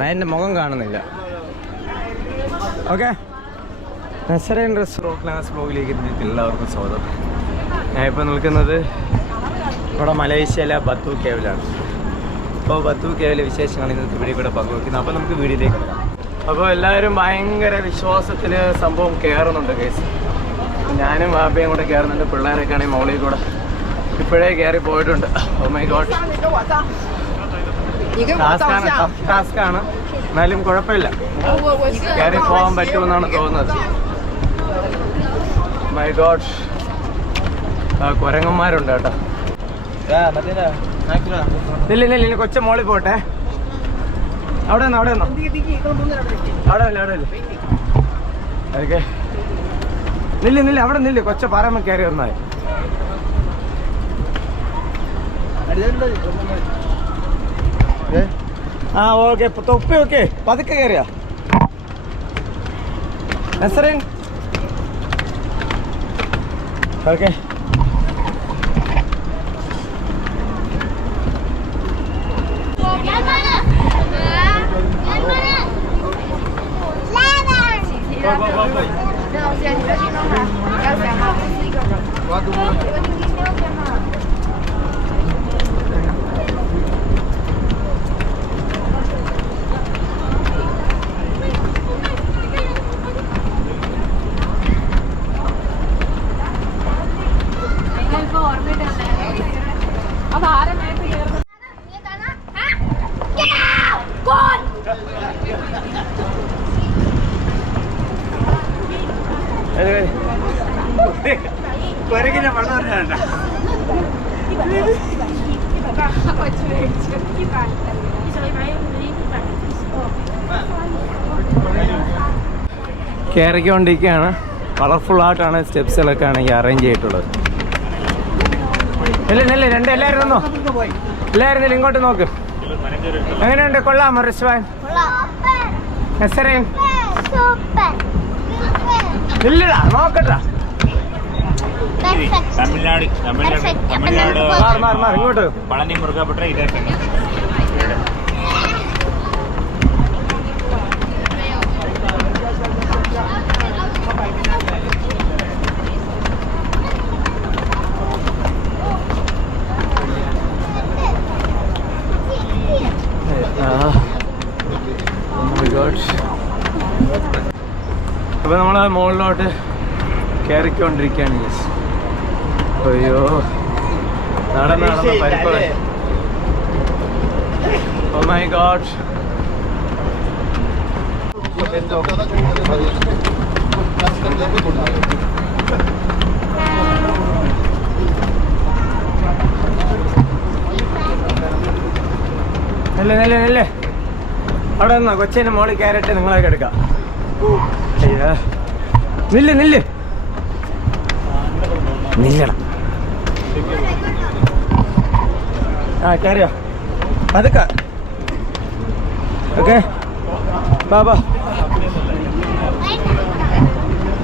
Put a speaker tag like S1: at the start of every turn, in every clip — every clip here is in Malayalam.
S1: റയന്റെ മുഖം കാണുന്നില്ല. ഓക്കെ നസറൈൻ റെസ്റ്റോറന്റ് ക്ലാസ് ബ്ലോഗിലേക്ക് എല്ലാവർക്കും സ്വാഗതം. ഞാൻ ഇപ്പോൾ നിൽക്കുന്നത് ഇവിടെ മലേഷ്യയിലെ ബത്തു കേവിലാണ്. അപ്പോൾ ബത്തു കേവിലെ വിശേഷങ്ങൾ ഇന്നത്തെ വീഡിയോ കൂടെ പങ്കുവെക്കുന്നത്. അപ്പോൾ നമുക്ക് വീഡിയോയിലേക്ക് വരാം അപ്പോൾ എല്ലാവരും ഭയങ്കര വിശ്വാസത്തിൽ സംഭവം കയറുന്നുണ്ട് കേസ് ഞാനും ബാബയും കൂടെ കയറുന്നുണ്ട് പിള്ളേരൊക്കെ ആണെങ്കിൽ കൂടെ ഇപ്പോഴേ കയറി പോയിട്ടുണ്ട്. ഓ മൈ ഗോഡ്
S2: ടാസ്കാണ്
S1: ടഫ് ടാസ്കാണ് എന്നാലും കുഴപ്പമില്ല. കയറി പോകാൻ പറ്റുമെന്നാണ് തോന്നുന്നത്. മൈ ഗോഡ് കുരങ്ങന്മാരുണ്ട് കേട്ടോ. ഇല്ല ഇല്ല ഇല്ല കൊച്ചു മോളിൽ പോട്ടെ. അവിടെ നിന്നോ അവിടെ നിന്നോ. അവിടെ അല്ല അവിടെ അല്ലേ ഓക്കെ നില്ല നില്ല അവിടെ നില്ല. കൊച്ച പാറമ്മ കയറി വന്നായി വന്നാൽ ആ ഓക്കെ തൊപ്പി ഓക്കെ പതുക്കെ കയറിയാ നസറിൻ ഓക്കെ
S2: അത്
S1: അറിയാണ്ട കയറിക്കൊണ്ടിരിക്കുകയാണ് കളർഫുൾ ആയിട്ടാണ് സ്റ്റെപ്സുകളൊക്കെ ആണെങ്കിൽ അറേഞ്ച് ചെയ്തിട്ടുള്ളത്. ഇല്ല ഇല്ല രണ്ട് എല്ലാവരും നിന്നോ? എല്ലാവരും ഇങ്ങോട്ട് നോക്ക്. എങ്ങനെയുണ്ട്? കൊള്ളാമോ റിസ്വാൻ നസറേൻ ഇല്ലടാ നോക്കട്ടാ.
S3: തമിഴ്നാട് തമിഴ്നാട് തമിഴ്നാട്
S1: ഇങ്ങോട്ട്.
S3: പളനി മുറുകപ്പെട്ട ഇതേ തന്നെ.
S1: അപ്പൊ നമ്മൾ മുകളിലോട്ട് കയറിക്കൊണ്ടിരിക്കുകയാണ് യെസ് അയ്യോ. നടന്ന് നടന്ന് പരിപ്പള ഓ മൈ ഗോഡ് നെല്ല് നെല്ല് നെല്ല്. അവിടെ നിന്നാ? കൊച്ചിന്റെ മോളിൽ കയറട്ടെ നിങ്ങളൊക്കെ എടുക്കാം. അയ്യോ. നില്ല് നില്ല്. നില്ലണം. ആ കയറിയോ അതൊക്കെ ഓക്കെ. ബാബാ.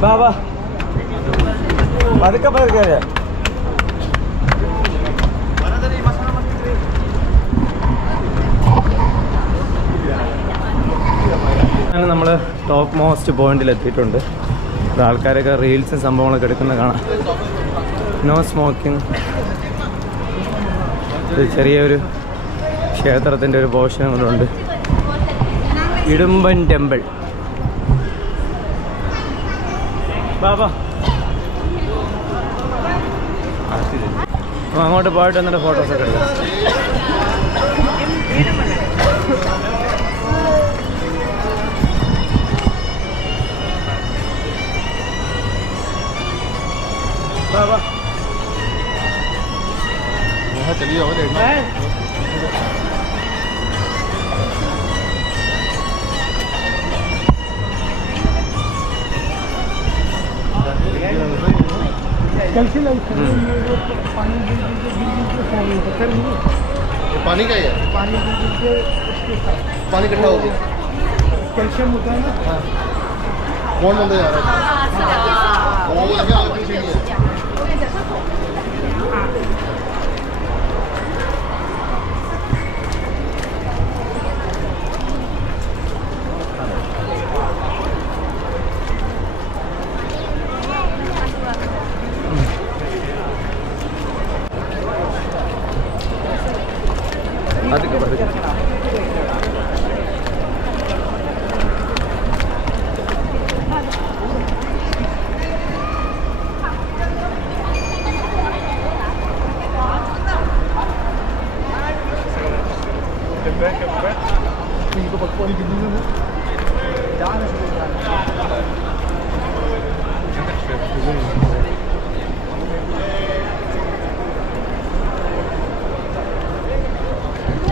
S1: ബാബാ. പതുക്കെ പതുക്കെ കയറിയോ അങ്ങനെ നമ്മൾ ടോപ്പ് മോസ്റ്റ് പോയിന്റിൽ എത്തിയിട്ടുണ്ട് ആൾക്കാരൊക്കെ റീൽസും സംഭവങ്ങളൊക്കെ എടുക്കുന്ന കാണാം. നോ സ്മോക്കിംഗ് ചെറിയൊരു ക്ഷേത്രത്തിന്റെ ഒരു പോഷണങ്ങളുണ്ട് ഇടുമ്പൻ ടെമ്പിൾ. ബാബാ. അപ്പോൾ അങ്ങോട്ട് പോയിട്ട് എന്നിട്ട് ഫോട്ടോസൊക്കെ എടുക്കാം. ബാബാ. यहाँ चलिए और हम्म।
S4: पानी का ही है। पानी पानी इकट्ठा हो गया। कैल्शियम होता है ना? हाँ। कौन बंदा जा रहा है? हाँ, हाँ,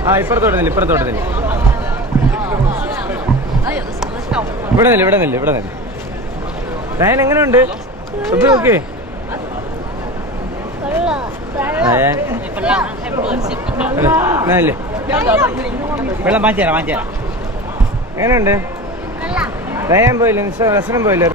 S1: ആ ഇപ്പുറത്തോട്ട് നില്ല ഇപ്പുറത്തോട്ട് നില്ല. ഇവിടെ നില്ല ഇവിടെ നില്ല ഇവിടെ നില്ല. റയൻ എങ്ങനെയുണ്ട്? ഇത് നോക്കേ. റയൻ വെള്ളം വാങ്ങിച്ചു തരാം വാങ്ങിച്ചു തരാം. എങ്ങനെയുണ്ട്? റയാൻ പോയില്ല റസനം പോയില്ലേ?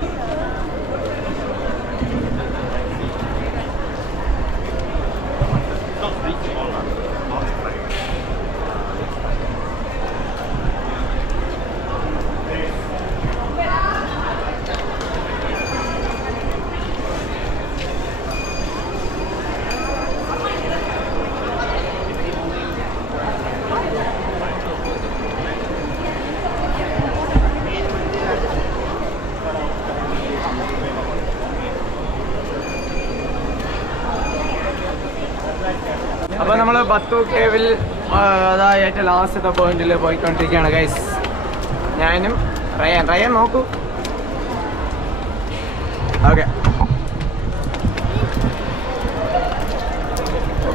S1: ബത്തു കേവിൽ അതായിട്ട് ലാസ്റ്റത്തെ പോയിന്റിൽ പോയിക്കൊണ്ടിരിക്കുകയാണ് ഗൈസ് ഞാനും റയൻ. റയൻ നോക്കൂ. ഓക്കെ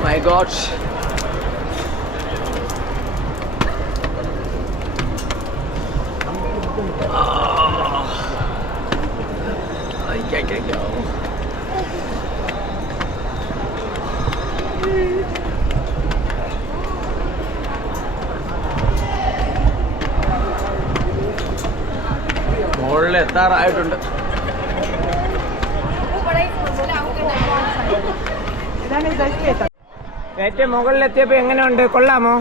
S1: മൈ ഗോഡ് മുകളിൽ എത്താറായിട്ടുണ്ട് ഏറ്റവും മുകളിലെത്തിയപ്പോ എങ്ങനെയുണ്ട്? കൊള്ളാമോ?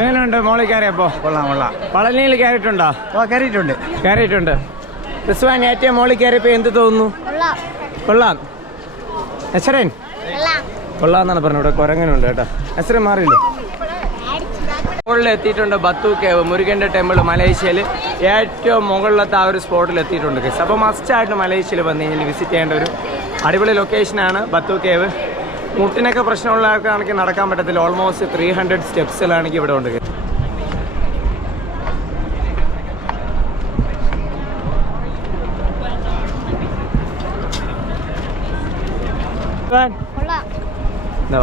S1: എങ്ങനെയുണ്ട് മോളിൽ കയറിയപ്പോ? കൊള്ളാം കൊള്ളാം. പളനിയിൽ കയറിയിട്ടുണ്ടോ? ഓ കയറിയിട്ടുണ്ട്. കയറിയിട്ടുണ്ട്. ക്രിസ്വാൻ ഏറ്റവും മോളിൽ കയറിയപ്പോ എന്ത് തോന്നുന്നു? കൊള്ളാം. കൊള്ളാം. കൊള്ളാന്നാണ് പറഞ്ഞത്. ഇവിടെ കുരങ്ങനുണ്ട് കേട്ടോ. എസറേൻ മാറിയില്ലേ? മുകളിൽ എത്തിയിട്ടുണ്ട് ബത്തു കേവ് മുരുകന്റെ ടെമ്പിൾ മലേഷ്യയിൽ. ഏറ്റവും മുകളിലത്തെ ആ ഒരു സ്പോട്ടിൽ എത്തിയിട്ടുണ്ട് ഗസ് അപ്പോൾ മസ്റ്റായിട്ട് മലേഷ്യയിൽ വന്നു കഴിഞ്ഞാൽ വിസിറ്റ് ചെയ്യേണ്ട ഒരു അടിപൊളി ലൊക്കേഷനാണ് ബത്തു കേവ്. മുട്ടിനൊക്കെ പ്രശ്നമുള്ള ആൾക്കാണെങ്കിൽ നടക്കാൻ പറ്റത്തില്ല. ഓൾമോസ്റ്റ് ത്രീ ഹൺഡ്രഡ് സ്റ്റെപ്സിലാണെങ്കിൽ ഇവിടെ ഉണ്ട്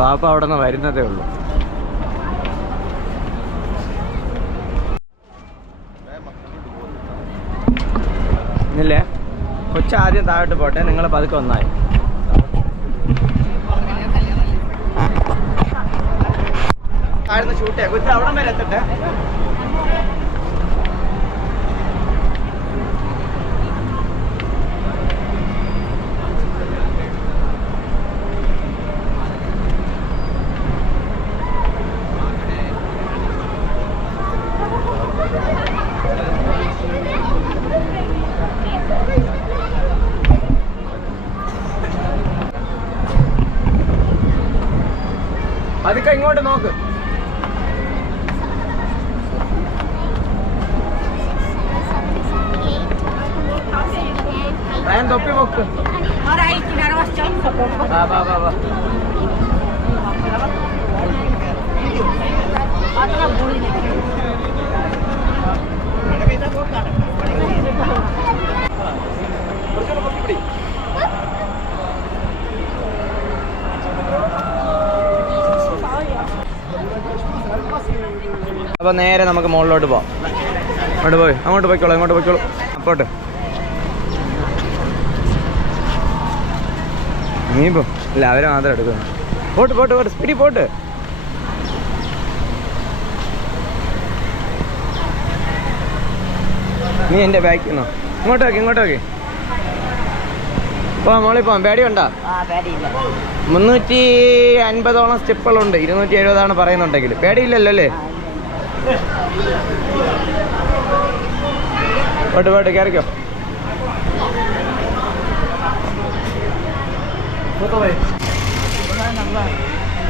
S1: വാപ്പ അവിടെ നിന്ന് വരുന്നതേ ഉള്ളൂ. ഇല്ലേ കൊച്ചു ആദ്യം താഴോട്ട് പോട്ടെ നിങ്ങൾ പതുക്കെ ഒന്നായി. താഴ്ന്ന് ഷൂട്ട് കൊച്ചു അവിടം വരെ എത്തട്ടെ അതൊക്കെ ഇങ്ങോട്ട് നോക്ക്. ഞാൻ തൊപ്പി വാ കുറച്ചുകൂടെ പൊക്കി പിടി. അപ്പൊ നേരെ നമുക്ക് മുകളിലോട്ട് പോവാം. അങ്ങോട്ട് പോയി. അങ്ങോട്ട് പോയിക്കോളൂ അങ്ങോട്ട് പോയിക്കോളൂ. അപ്പോട്ട് നീ പോ. ഇല്ല അവരെ മാത്രം എടുക്കുന്നു. പോട്ട് പോട്ട് പോട്ട്. സ്പീഡി പോട്ട്. നീ എന്റെ ബാക്കിൽ നിന്നോ ഇങ്ങോട്ട് നോക്കി ഇങ്ങോട്ട് നോക്കി. പോവാം മോളിൽ പോവാം. പേടിയുണ്ടോ മുന്നൂറ്റി അൻപതോളം സ്റ്റെപ്പുകളുണ്ട് ഇരുന്നൂറ്റി എഴുപതാണ് പറയുന്നുണ്ടെങ്കിൽ. പേടിയില്ലല്ലോ അല്ലേ? പോട്ട് പോട്ടെ കയറിക്കോ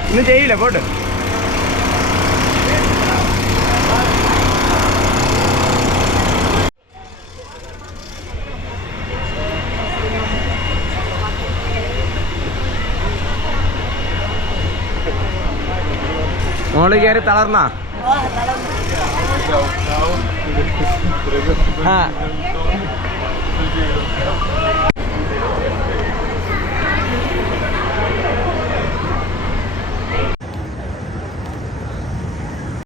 S1: ഇന്ന് ചെയ്യില്ല പോട്ടെ. മോൾ കയറി തളർന്നാ. Ha.